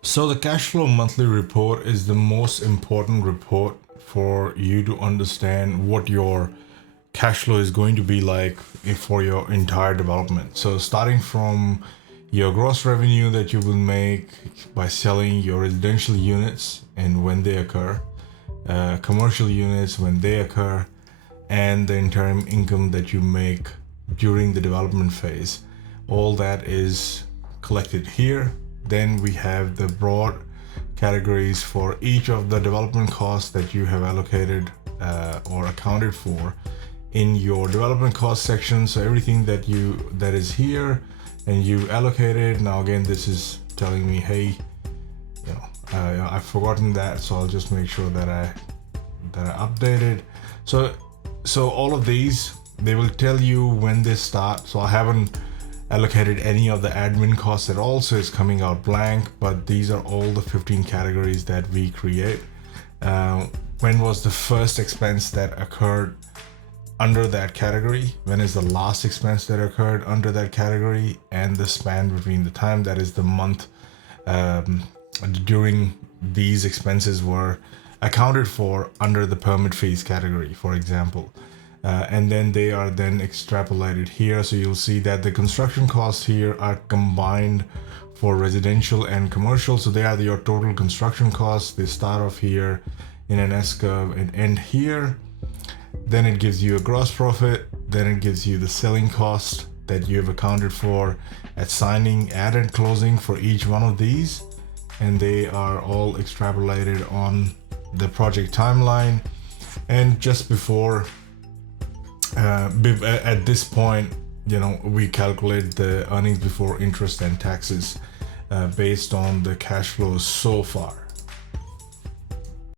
So the cash flow monthly report is the most important report for you to understand what your cash flow is going to be like for your entire development. So starting from your gross revenue that you will make by selling your residential units and when they occur, commercial units when they occur, and the interim income that you make during the development phase. All that is collected here. Then we have the broad categories for each of the development costs that you have allocated or accounted for in your development cost section. So everything that is here and you allocated. Now again, this is telling me, hey, I've forgotten that, so I'll just make sure that I update it. So all of these, they will tell you when they start. So I haven't allocated any of the admin costs at all, so it's coming out blank, but these are all the 15 categories that we create. When was the first expense that occurred under that category? When is the last expense that occurred under that category? And the span between the time, that is the month during these expenses were accounted for under the permit fees category, for example. And then they are then extrapolated here. So you'll see that the construction costs here are combined for residential and commercial. So they are your total construction costs. They start off here in an S curve and end here. Then it gives you a gross profit. Then it gives you the selling cost that you have accounted for at signing, add and closing for each one of these. And they are all extrapolated on the project timeline. And just before at this point, we calculate the earnings before interest and taxes based on the cash flows so far.